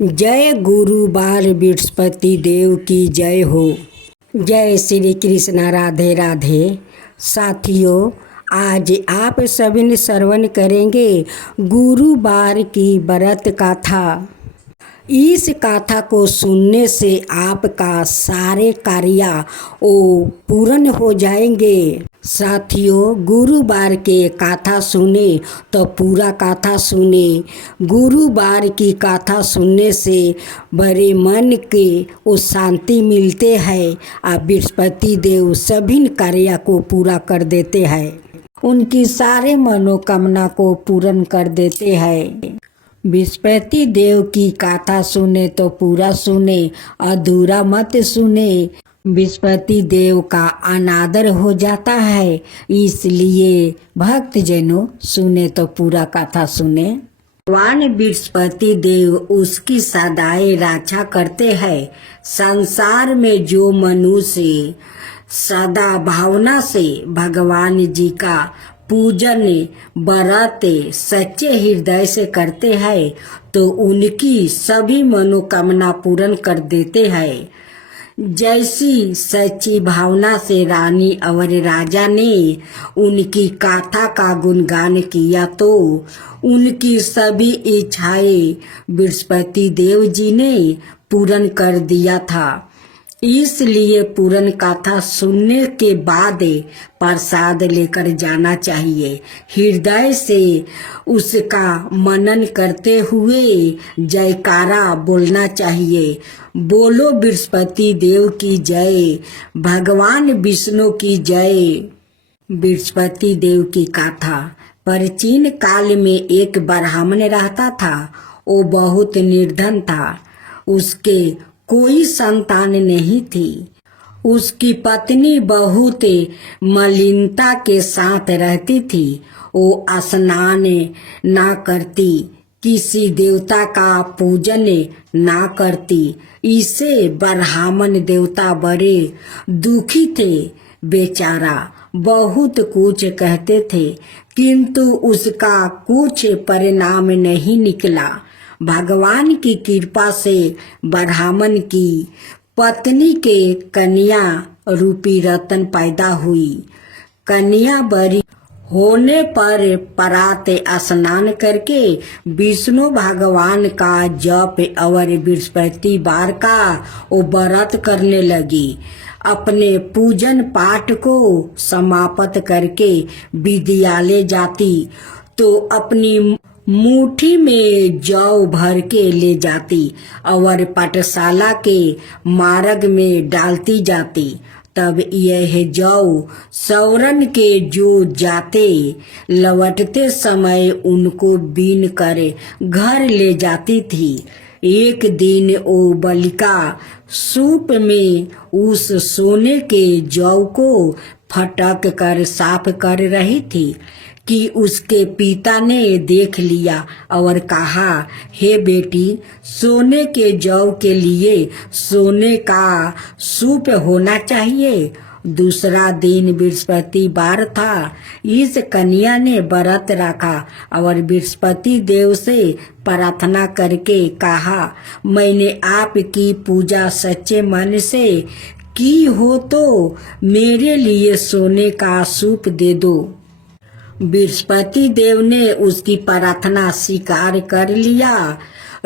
जय गुरु बाल बृहस्पति देव की जय हो। जय श्री कृष्ण, राधे राधे। साथियों, आज आप सभी ने श्रवण करेंगे गुरुवार की व्रत कथा। इस कथा को सुनने से आपका सारे कार्य पूर्ण हो जाएंगे। साथियों, गुरुवार के कथा सुने तो पूरा कथा सुने। गुरुवार की कथा सुनने से बड़े मन के वो शांति मिलते हैं और बृहस्पति देव सभी कार्य को पूरा कर देते हैं, उनकी सारे मनोकामना को पूर्ण कर देते हैं। बृहस्पति देव की कथा सुने तो पूरा सुने, अधूरा मत सुने। बृहस्पति देव का अनादर हो जाता है, इसलिए भक्तजनों सुने तो पूरा कथा सुने। भगवान बृहस्पति देव उसकी सदाई रक्षा करते हैं। संसार में जो मनुष्य सदा भावना से भगवान जी का पूजन व्रत सच्चे हृदय से करते हैं तो उनकी सभी मनोकामना पूर्ण कर देते हैं। जैसी सच्ची भावना से रानी और राजा ने उनकी गाथा का गुणगान किया तो उनकी सभी इच्छाएं बृहस्पति देव जी ने पूर्ण कर दिया था। इसलिए पूर्ण कथा सुनने के बाद प्रसाद लेकर जाना चाहिए। हृदय से उसका मनन करते हुए जयकारा बोलना चाहिए। बोलो बृहस्पति देव की जय, भगवान विष्णु की जय। बृहस्पति देव की कथा। प्राचीन काल में एक ब्राह्मण रहता था। वो बहुत निर्धन था। उसके कोई संतान नहीं थी। उसकी पत्नी बहुत मलिनता के साथ रहती थी। वो स्नान ना करती, किसी देवता का पूजन ना करती। इसे ब्राह्मण देवता बड़े दुखी थे। बेचारा बहुत कुछ कहते थे, किंतु उसका कुछ परिणाम नहीं निकला। भगवान की कृपा से ब्राह्मण की पत्नी के कन्या रूपी रतन पैदा हुई। कन्या बड़ी होने पर प्रात स्नान करके विष्णु भगवान का जप और बृहस्पतिवार का वो व्रत करने लगी। अपने पूजन पाठ को समाप्त करके विद्यालय जाती तो अपनी मुट्ठी में जौ भर के ले जाती और पाठशाला के मार्ग में डालती जाती। तब यह जौ सौरन के जो जाते लौटते समय उनको बीन कर घर ले जाती थी। एक दिन वो बालिका सूप में उस सोने के जौ को फटक कर साफ कर रही थी कि उसके पिता ने देख लिया और कहा, हे बेटी, सोने के जौ के लिए सोने का सूप होना चाहिए। दूसरा दिन बृहस्पतिवार था। इस कन्या ने व्रत रखा और बृहस्पति देव से प्रार्थना करके कहा, मैंने आपकी पूजा सच्चे मन से की हो तो मेरे लिए सोने का सूप दे दो। बृहस्पति देव ने उसकी प्रार्थना स्वीकार कर लिया।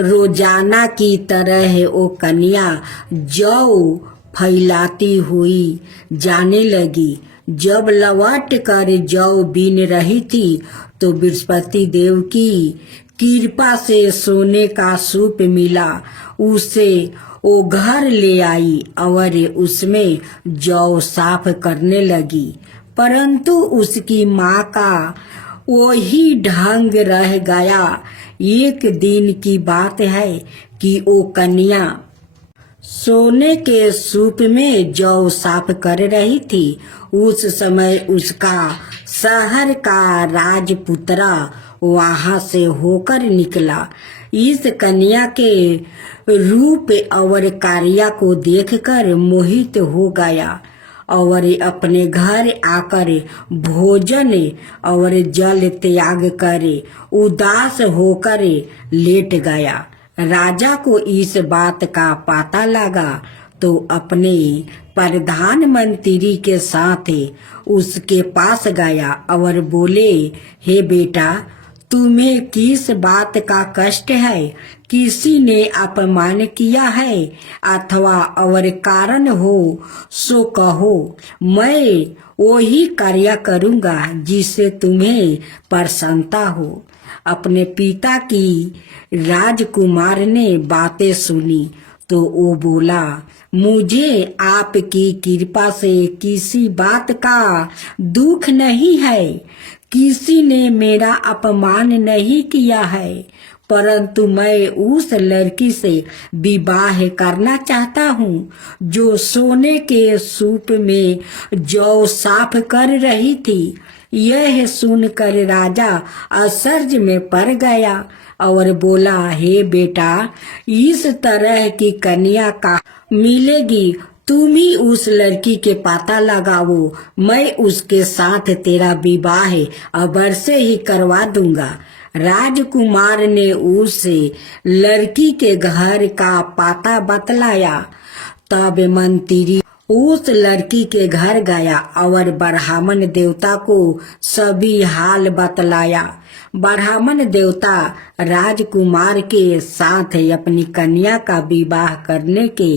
रोजाना की तरह वो कन्या जौ फैलाती हुई जाने लगी। जब लौट कर जौ बीन रही थी तो बृहस्पति देव की कृपा से सोने का सूप मिला। उसे वो घर ले आई और उसमें जौ साफ करने लगी, परंतु उसकी माँ का वही ढंग रह गया। एक दिन की बात है कि वो कन्या सोने के सूप में जौ साफ कर रही थी। उस समय उसका शहर का राजपुत्रा वहां से होकर निकला। इस कन्या के रूप और कार्य को देखकर मोहित हो गया और अपने घर आकर भोजन और जल त्याग कर उदास होकर लेट गया। राजा को इस बात का पता लगा तो अपने प्रधानमंत्री के साथ उसके पास गया और बोले, हे बेटा, तुम्हें किस बात का कष्ट है? किसी ने अपमान किया है अथवा और कारण हो सो कहो, मैं वही कार्य करूँगा जिससे तुम्हें प्रसन्नता हो। अपने पिता की राजकुमार ने बातें सुनी तो वो बोला, मुझे आपकी कृपा से किसी बात का दुख नहीं है। किसी ने मेरा अपमान नहीं किया है, परंतु मैं उस लड़की से विवाह करना चाहता हूँ जो सोने के सूप में जौ साफ कर रही थी। यह सुनकर राजा आश्चर्य में पड़ गया और बोला, हे बेटा, इस तरह की कन्या का मिलेगी? तुम ही उस लड़की के पता लगाओ, मैं उसके साथ तेरा विवाह अवश्य ही करवा दूंगा। राजकुमार ने उसे लड़की के घर का पता बतलाया। तब मंत्री उस लड़की के घर गया और ब्राह्मण देवता को सभी हाल बतलाया। ब्राह्मण देवता राजकुमार के साथ अपनी कन्या का विवाह करने के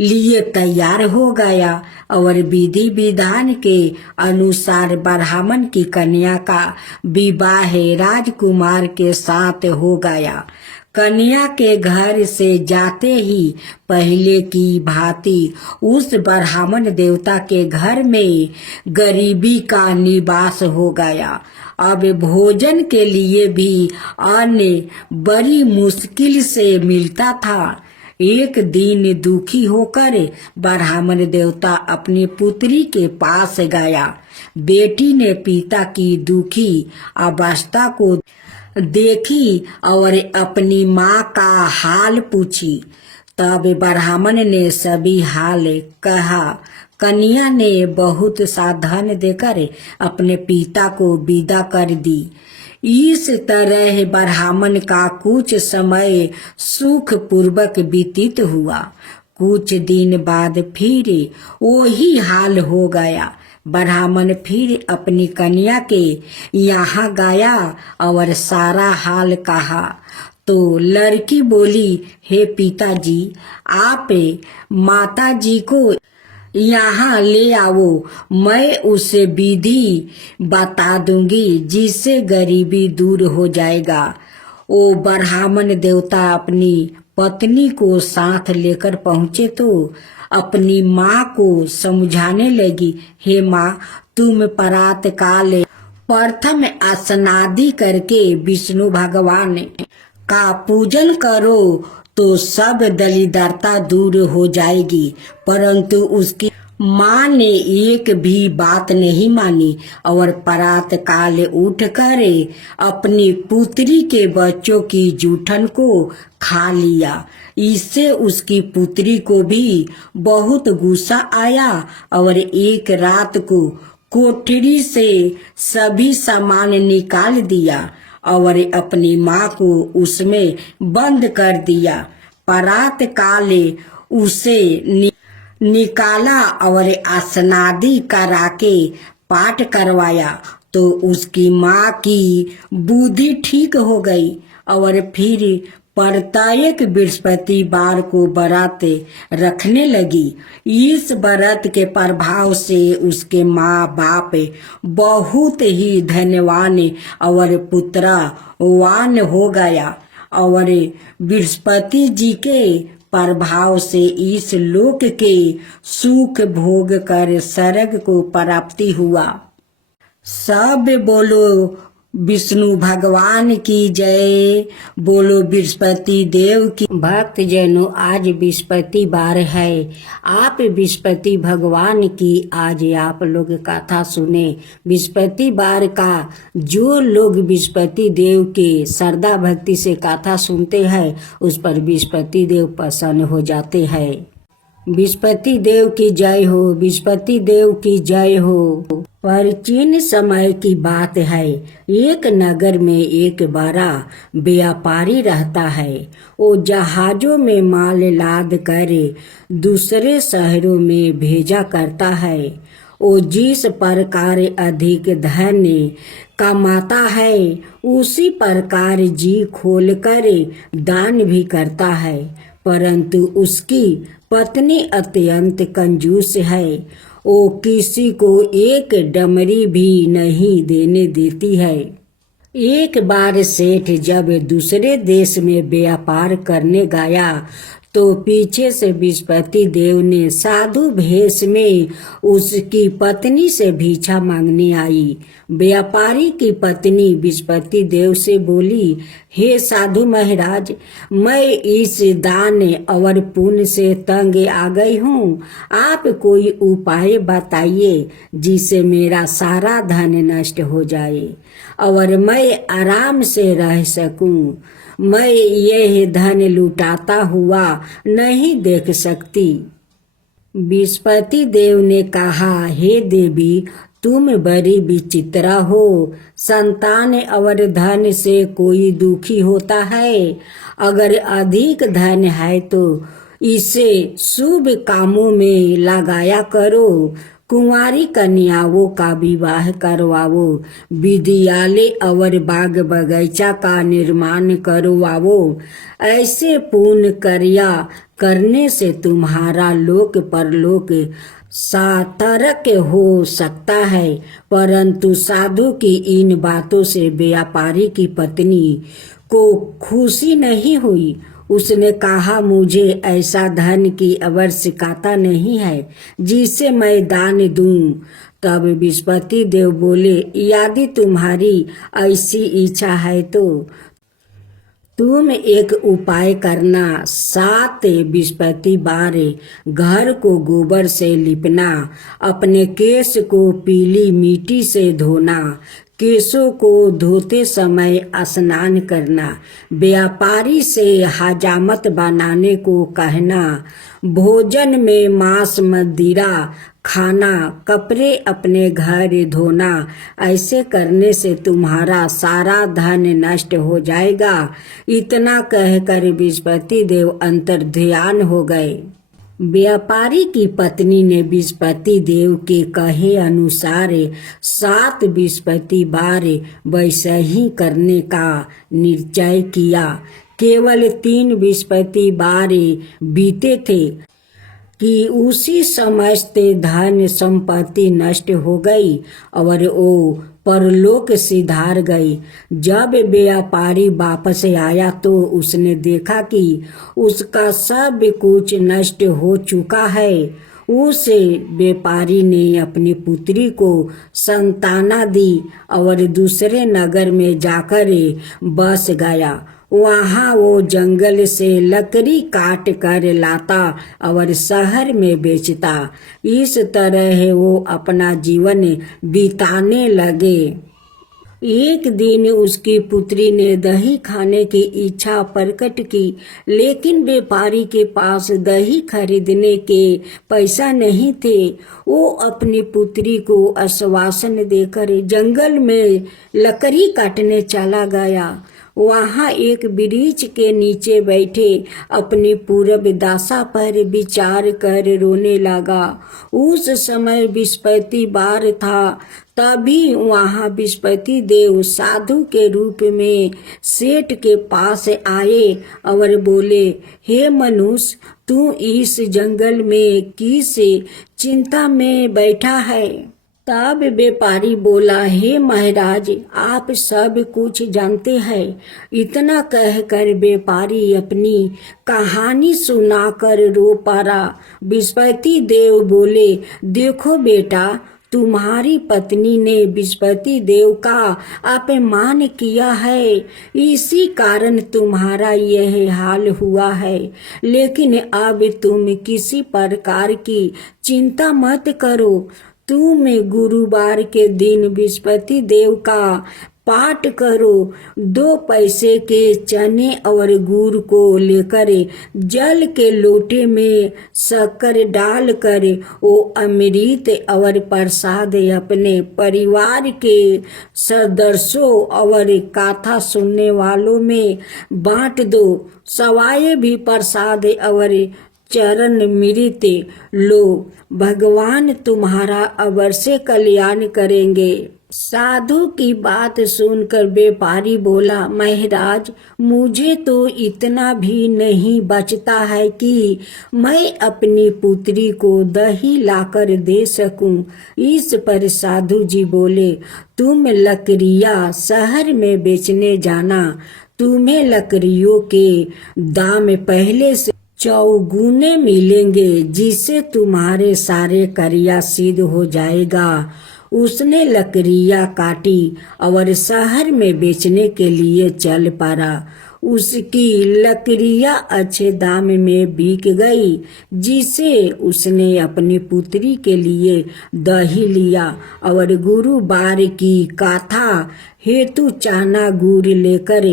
लिए तैयार हो गया और विधि विधान के अनुसार ब्राह्मण की कन्या का विवाह राजकुमार के साथ हो गया। कन्या के घर से जाते ही पहले की भांति उस ब्राह्मण देवता के घर में गरीबी का निवास हो गया। अब भोजन के लिए भी अन्न बड़ी मुश्किल से मिलता था। एक दिन दुखी होकर ब्राह्मण देवता अपनी पुत्री के पास गया। बेटी ने पिता की दुखी अवस्था को देखी और अपनी माँ का हाल पूछी। तब ब्राह्मण ने सभी हाल कहा। कन्या ने बहुत सा धन देकर अपने पिता को विदा कर दी। इस तरह ब्राह्मण का कुछ समय सुख पूर्वक व्यतीत हुआ। कुछ दिन बाद फिर वही हाल हो गया। ब्राह्मण फिर अपनी कन्या के यहाँ गया और सारा हाल कहा तो लड़की बोली, हे पिताजी, आप माताजी को यहाँ ले आओ, मैं उसे विधि बता दूंगी जिससे गरीबी दूर हो जाएगा। वो ब्राह्मण देवता अपनी पत्नी को साथ लेकर पहुँचे तो अपनी माँ को समझाने लगी, हे माँ, तुम प्रातः काल प्रथम स्नादि करके विष्णु भगवान का पूजन करो तो सब दरिद्रता दूर हो जाएगी। परंतु उसकी माँ ने एक भी बात नहीं मानी और प्रातः काल उठकर अपनी पुत्री के बच्चों की जूठन को खा लिया। इससे उसकी पुत्री को भी बहुत गुस्सा आया और एक रात को कोठरी से सभी सामान निकाल दिया और अपनी माँ को उसमें बंद कर दिया। प्रातः काल उसे निकाला और स्नादि करा के पाठ करवाया तो उसकी माँ की बुद्धि ठीक हो गई और फिर प्रत्येक बृहस्पतिवार को व्रत रखने लगी। इस व्रत के प्रभाव से उसके माँ बाप बहुत ही धनवान और पुत्रवान हो गया और बृहस्पति जी के प्रभाव से इस लोक के सुख भोग कर स्वर्ग को प्राप्ति हुआ। सब बोलो विष्णु भगवान की जय, बोलो बृहस्पति देव की। भक्त जनों, आज बृहस्पतिवार है। आप बृहस्पति भगवान की आज आप लोग कथा सुने। बृहस्पतिवार का जो लोग बृहस्पति देव के श्रद्धा भक्ति से कथा सुनते हैं उस पर बृहस्पति देव प्रसन्न हो जाते हैं। विस्पति देव की जय हो, विस्पति देव की जय हो। प्राचीन समय की बात है, एक नगर में एक बड़ा व्यापारी रहता है। वो जहाजों में माल लाद कर दूसरे शहरों में भेजा करता है। वो जिस प्रकार अधिक धन कमाता है उसी प्रकार जी खोलकर दान भी करता है, परंतु उसकी पत्नी अत्यंत कंजूस है। वो किसी को एक डमरी भी नहीं देने देती है। एक बार सेठ जब दूसरे देश में व्यापार करने गया तो पीछे से विस्पति देव ने साधु भेष में उसकी पत्नी से भिक्षा मांगने आई। व्यापारी की पत्नी विस्पति देव से बोली, हे साधु महाराज, मैं इस दान और पुण्य से तंग आ गई हूँ। आप कोई उपाय बताइए जिससे मेरा सारा धन नष्ट हो जाए और मैं आराम से रह सकूं। मैं यह धन लुटाता हुआ नहीं देख सकती। विस्पति देव ने कहा, हे देवी, तुम बड़ी विचित्रा हो। संतान और धन से कोई दुखी होता है। अगर अधिक धन है तो इसे शुभ कामों में लगाया करो। कुंवारी कन्याओं का विवाह करवाओ, विद्यालय और बाग बगीचा का निर्माण करवाओ। ऐसे पुण्य कार्य करने से तुम्हारा लोक परलोक सार्थक हो सकता है। परंतु साधु की इन बातों से व्यापारी की पत्नी को खुशी नहीं हुई। उसने कहा, मुझे ऐसा धन की आवश्यकता नहीं है जिसे मैं दान दूं। तब विस्पति देव बोले, यदि तुम्हारी ऐसी इच्छा है तो तुम एक उपाय करना। 7 बृहस्पतिवार घर को गोबर से लिपना, अपने केश को पीली मिट्टी से धोना, केशों को धोते समय स्नान करना, व्यापारी से हजामत बनाने को कहना, भोजन में मांस मदिरा खाना, कपड़े अपने घर धोना। ऐसे करने से तुम्हारा सारा धन नष्ट हो जाएगा। इतना कहकर बृहस्पति देव अंतर्ध्यान हो गए। व्यापारी की पत्नी ने बृहस्पति देव के कहे अनुसार 7 बृहस्पतिवार वैसा ही करने का निश्चय किया। केवल 3 बृहस्पतिवार बीते थे कि उसी समस्त धन संपत्ति नष्ट हो गई और वो परलोक सिधार गई। जब व्यापारी वापस आया तो उसने देखा कि उसका सब कुछ नष्ट हो चुका है। उस व्यापारी ने अपनी पुत्री को संताना दी और दूसरे नगर में जाकर बस गया। वहाँ वो जंगल से लकड़ी काट कर लाता और शहर में बेचता। इस तरह वो अपना जीवन बिताने लगे। एक दिन उसकी पुत्री ने दही खाने की इच्छा प्रकट की, लेकिन व्यापारी के पास दही खरीदने के पैसा नहीं थे। वो अपनी पुत्री को आश्वासन देकर जंगल में लकड़ी काटने चला गया। वहाँ एक वृक्ष के नीचे बैठे अपनी पूर्व दशा पर विचार कर रोने लगा। उस समय बृहस्पतिवार था। तभी वहाँ बृहस्पति देव साधु के रूप में सेठ के पास आए और बोले, हे मनुष्य, तू इस जंगल में किस चिंता में बैठा है? तब व्यापारी बोला, हे महाराज, आप सब कुछ जानते हैं। इतना कहकर व्यापारी अपनी कहानी सुनाकर रो पड़ा। बृहस्पति देव बोले, देखो बेटा, तुम्हारी पत्नी ने बृहस्पति देव का अपमान किया है, इसी कारण तुम्हारा यह हाल हुआ है। लेकिन अब तुम किसी प्रकार की चिंता मत करो। तुम गुरुवार के दिन बृहस्पति देव का पाठ करो। 2 पैसे के चने और गुड़ को लेकर जल के लोटे में शक्कर डालकर वो अमृत और प्रसाद अपने परिवार के सदस्यों और कथा सुनने वालों में बांट दो। सवाए भी प्रसाद और चरण मृत लो, भगवान तुम्हारा अवश्य कल्याण करेंगे। साधु की बात सुनकर व्यापारी बोला, महाराज मुझे तो इतना भी नहीं बचता है कि मैं अपनी पुत्री को दही लाकर दे सकूं। इस पर साधु जी बोले, तुम लकड़ियां शहर में बेचने जाना, तुम्हें लकड़ियों के दाम पहले से चौगुने मिलेंगे, जिससे तुम्हारे सारे कार्य सिद्ध हो जाएगा। उसने लकड़ियां काटी और शहर में बेचने के लिए चल पड़ा। उसकी लकड़ियां अच्छे दाम में बिक गई, जिसे उसने अपनी पुत्री के लिए दही लिया और गुरुवार की कथा हेतु चना गुड़ लेकर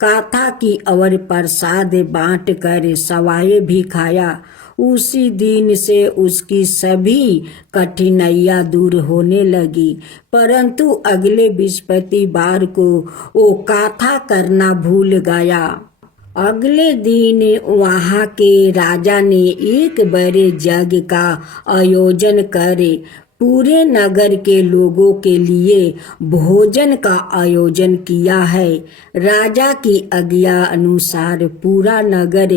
कथा की और प्रसाद बांट कर सवाए भी खाया। उसी दिन से उसकी सभी कठिनाइयां दूर होने लगी, परंतु अगले बृहस्पतिवार को वो कथा करना भूल गया। अगले दिन वहां के राजा ने एक बड़े यज्ञ का आयोजन करे पूरे नगर के लोगों के लिए भोजन का आयोजन किया है। राजा की आज्ञा अनुसार पूरा नगर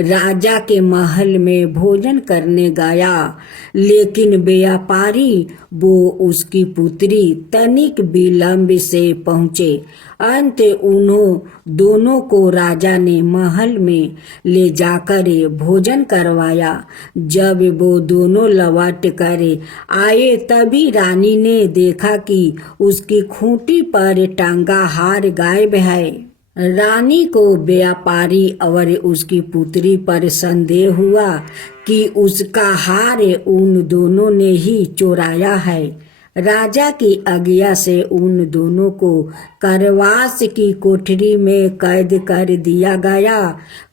राजा के महल में भोजन करने गया, लेकिन व्यापारी वो उसकी पुत्री तनिक विलंब से पहुँचे। अंत उन्हों दोनों को राजा ने महल में ले जाकर भोजन करवाया। जब वो दोनों लौट कर आए तभी रानी ने देखा कि उसकी खूंटी पर टंगा हार गायब है। रानी को व्यापारी और उसकी पुत्री पर संदेह हुआ कि उसका हार उन दोनों ने ही चुराया है। राजा की आज्ञा से उन दोनों को कारावास की कोठरी में कैद कर दिया गया।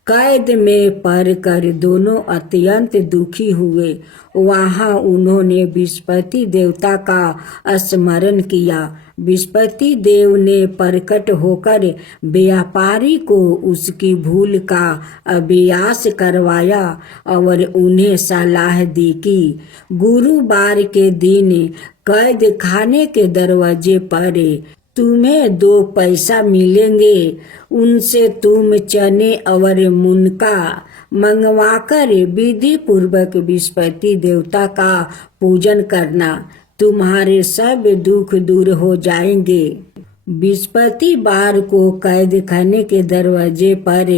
कैद में पड़कर दोनों अत्यंत दुखी हुए। वहां उन्होंने बृहस्पति देवता का स्मरण किया। बृहस्पति देव ने प्रकट होकर व्यापारी को उसकी भूल का अभ्यास करवाया और उन्हें सलाह दी कि गुरुवार के दिन कैद खाने के दरवाजे पर तुम्हें 2 पैसा मिलेंगे, उनसे तुम चने और मुनका मंगवाकर विधि पूर्वक बृहस्पति देवता का पूजन करना, तुम्हारे सब दुख दूर हो जाएंगे। बृहस्पतिवार को कैद खाने के दरवाजे पर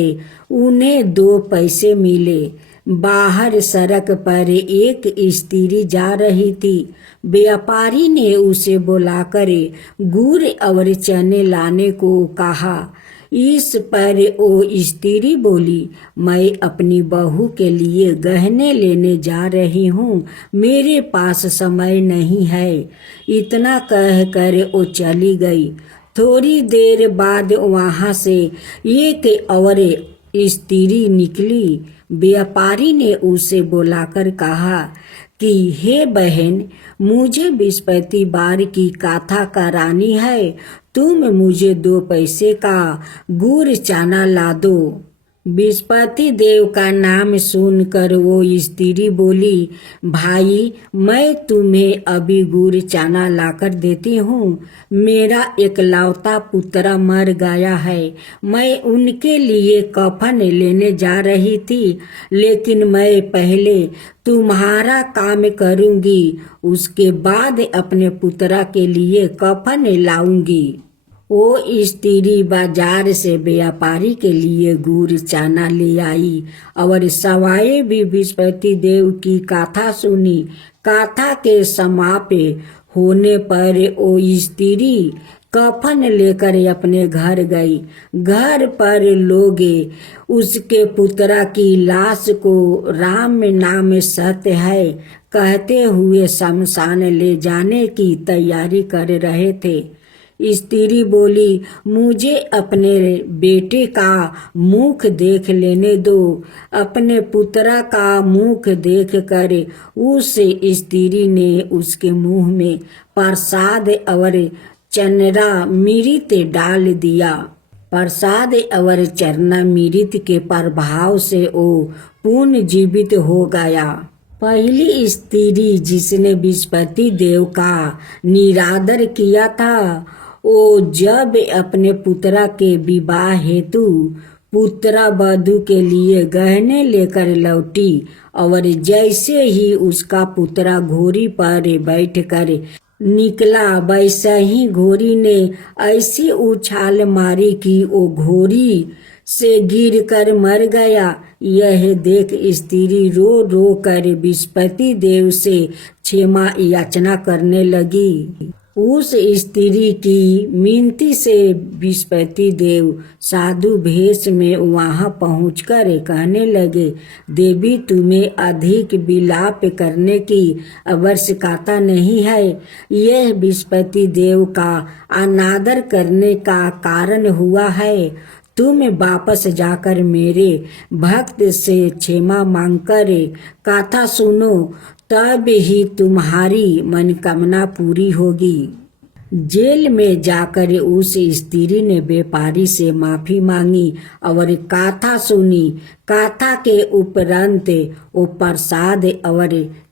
उन्हें 2 पैसे मिले। बाहर सड़क पर एक स्त्री जा रही थी। व्यापारी ने उसे बुलाकर गुड़ और चने लाने को कहा। इस पर वो स्त्री बोली, मैं अपनी बहू के लिए गहने लेने जा रही हूँ, मेरे पास समय नहीं है। इतना कहकर वो चली गई। थोड़ी देर बाद वहाँ से एक और स्त्री निकली। व्यापारी ने उसे बुलाकर कहा कि हे बहन, मुझे बृहस्पतिवार की कथा करानी है, तुम मुझे 2 पैसे का गुड़ चना ला दो। बृहस्पति देव का नाम सुनकर वो स्त्री बोली, भाई मैं तुम्हें अभी गुड़ चना लाकर देती हूँ। मेरा एकलौता पुत्र मर गया है। मैं उनके लिए कफन लेने जा रही थी, लेकिन मैं पहले तुम्हारा काम करूँगी, उसके बाद अपने पुत्र के लिए कफन लाऊंगी। वो स्त्री बाजार से व्यापारी के लिए गुड़ चना ले आई और सवाए भी बृहस्पति देव की कथा सुनी। कथा के समाप्त होने पर वो स्त्री कफन लेकर अपने घर गई। घर पर लोग उसके पुत्र की लाश को राम नाम सत्य है कहते हुए शमशान ले जाने की तैयारी कर रहे थे। स्त्री बोली, मुझे अपने बेटे का मुख देख लेने दो। अपने पुत्रा का मुख देख कर उस स्त्री ने उसके मुंह में प्रसाद और चरणामृत डाल दिया। प्रसाद और चरणामृत के प्रभाव से वो पुनर्जीवित हो गया। पहली स्त्री जिसने बृहस्पति देव का निरादर किया था, वो जब अपने पुत्रा के विवाह हेतु पुत्रा वधू के लिए गहने लेकर लौटी और जैसे ही उसका पुत्रा घोड़ी पर बैठकर निकला, वैसे ही घोड़ी ने ऐसी उछाल मारी कि वो घोड़ी से गिरकर मर गया। यह देख स्त्री रो रो कर बृहस्पति देव से क्षमा याचना करने लगी। उस स्त्री की मिनती से बृहस्पति देव साधु भेष में वहां पहुंचकर कहने लगे, देवी तुम्हें अधिक विलाप करने की आवश्यकता नहीं है। यह बृहस्पति देव का अनादर करने का कारण हुआ है। तुम वापस जाकर मेरे भक्त से क्षमा मांगकर कथा सुनो, तब ही तुम्हारी मनोकामना पूरी होगी। जेल में जाकर उस स्त्री ने व्यापारी से माफी मांगी और कथा सुनी। कथा के उपरांत वो प्रसाद और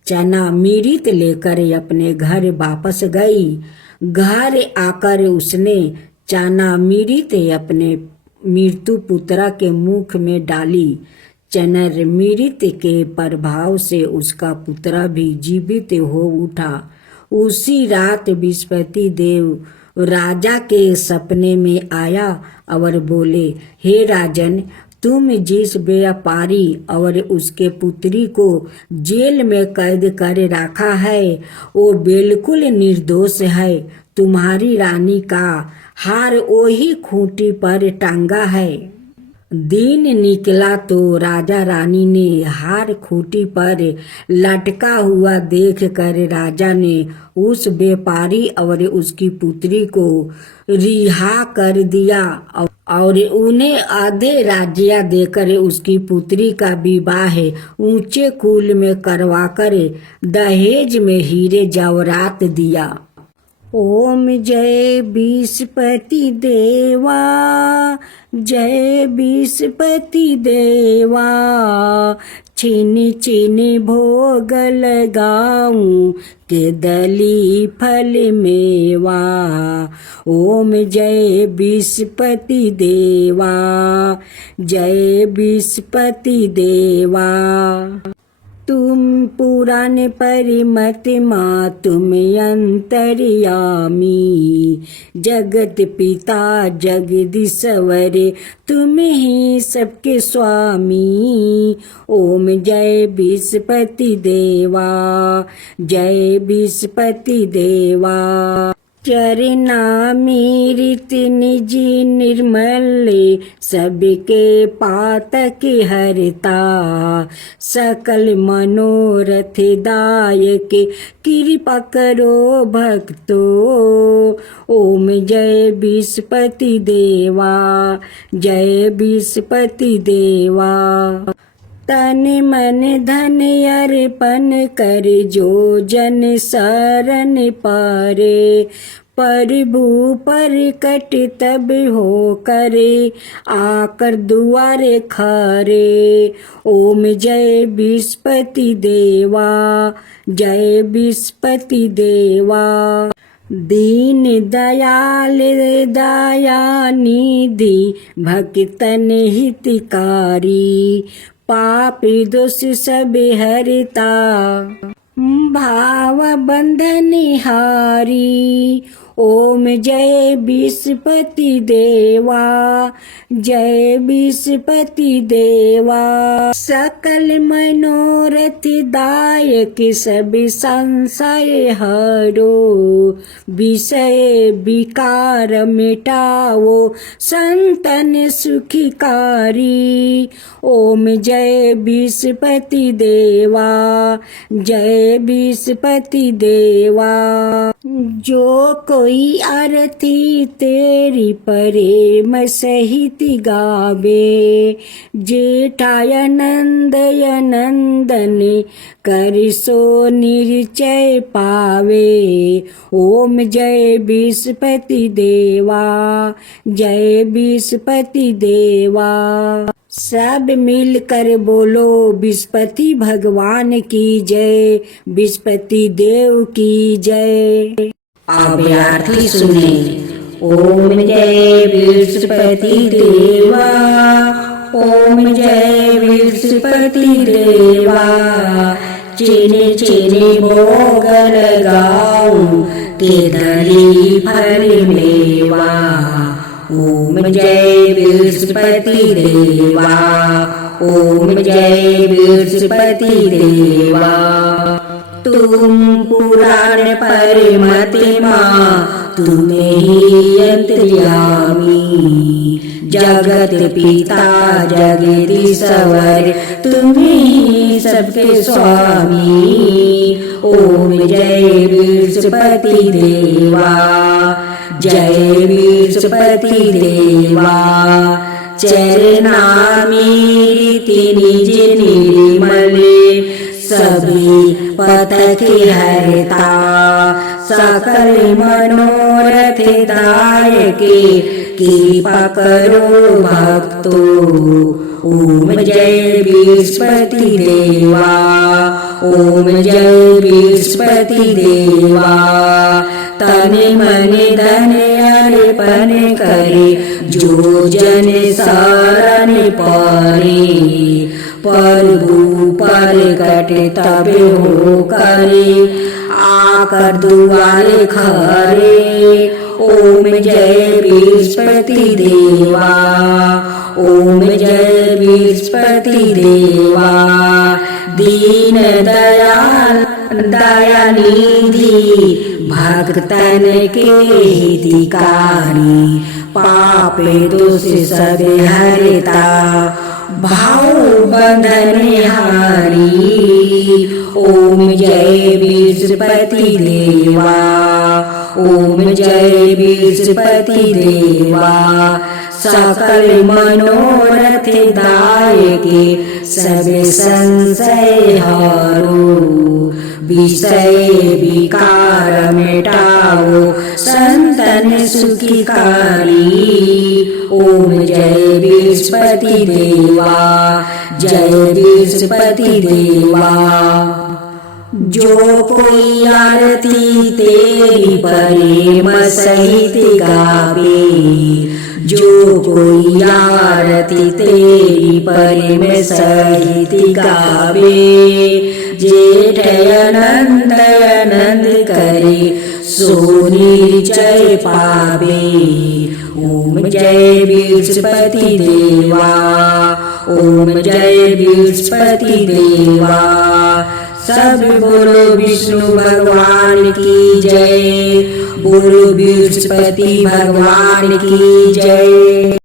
चरणामृत लेकर अपने घर वापस गई। घर आकर उसने चरणामृत अपने मृत्यु पुत्रा के मुख में डाली। चरणामृत के प्रभाव से उसका पुत्रा भी जीवित हो उठा। उसी रात बृहस्पति देव राजा के सपने में आया और बोले, हे राजन, तुम जिस व्यापारी और उसके पुत्री को जेल में कैद कर रखा है वो बिल्कुल निर्दोष है। तुम्हारी रानी का हार वही खूंटी पर टांगा है। दिन निकला तो राजा रानी ने हार खूंटी पर लटका हुआ देख कर राजा ने उस व्यापारी और उसकी पुत्री को रिहा कर दिया और उन्हें आधे राज्य देकर उसकी पुत्री का विवाह ऊंचे कुल में करवाकर दहेज में हीरे जवाहरात दिया। ओम जय बृहस्पति देवा, जय बृहस्पति देवा, छिन छिन भोग लगाऊं के दली फल मेवा। ओम जय बृहस्पति देवा, जय बृहस्पति देवा। तुम पुराण परिमत माँ तुम अंतर्यामी, जगत पिता जगदीश्वर तुम ही सबके स्वामी। ओम जय बृहस्पति देवा, जय बृहस्पति देवा। चरणामृत निज निर्मल सबके पातक हरता, सकल मनोरथ दायक कृपा करो भक्तो। ओम जय बृहस्पति देवा, जय बृहस्पति देवा। तन मन धन अर्पण कर जो जन शरण पारे, प्रभु पर कट तब हो करे आकर दुआरे खारे। ओम जय बृहस्पति देवा, जय बृहस्पति देवा। दीन दयाल दया निधि भक्तन हितकारी, पाप दोष सब हरता भाव बंधन हारी। ओम जय बृहस्पति देवा, जय बृहस्पति देवा। सकल मनोरथ दायक सब संशय हरो, विषय विकार मिटाओ संतन सुखकारी। ओम जय बृहस्पति देवा, जय बृहस्पति देवा। जो को कोई आरती तेरी प्रेम सहित गावे। जेठाय नंदय नंदन कर सो निश्चय पावे। ओम जय विष्णुपति देवा, जय विष्णुपति देवा। सब मिलकर बोलो विष्णुपति भगवान की जय, विष्णुपति देव की जय। अभ्यर्थी सुने। ओम जय विष्णुपति देवा, ओम जय विष्णुपति देवा। चीनी चीनी भोग लगाऊं ते धरी फल मेवा। ओम जय विष्णुपति देवा, ओम जय विष्णुपति देवा। तुम पुराण परमतिमा, तुम्हें ही अंतर्यामी। जगत पिता जगदीश्वर, तुम्हें ही सबके स्वामी। ओम जय विष्णुपति देवा, जय विष्णुपति देवा। चरनामी रीति निज निर्मले, सभी पथ हरता। सकल मनोरथ दायके, कृपा करो भक्तो। ओम जय विष्णुपति देवा, ओम जय विष्णुपति देवा। तन मन धन अर्पण करे, जो जन शरण परे। प्रभु प्रकट तब हो करे, आकर दुआरे खरे। ओम जय विष्णुपति देवा, ओम जय विष्णुपति देवा। दीन दयाल दयानिधि, भक्तन के हितकारी। पाप दोष सब हरता, भाव बंधन हारी। ओम जय विष्णुपति देवा, ओम जय विष्णुपति देवा। सकल मनोरथ दायके, सब संशय हारो। विषय विकार मिटाओ, संतन सुखिकारी। ओम जय विष्णुपति देवा, जय विष्णुपति देवा। जो कोई आरती तेरी प्रेम सहित गावे। जो कोई आरती तेरी प्रेम सहित गावे। जेठय आनंद आनंद करे, सो निश्चय पावे। ओम जय विष्णुपति देवा, ओम जय विष्णुपति देवा। सब बोलो विष्णु भगवान की जय, बोलो विष्णुपति भगवान की जय।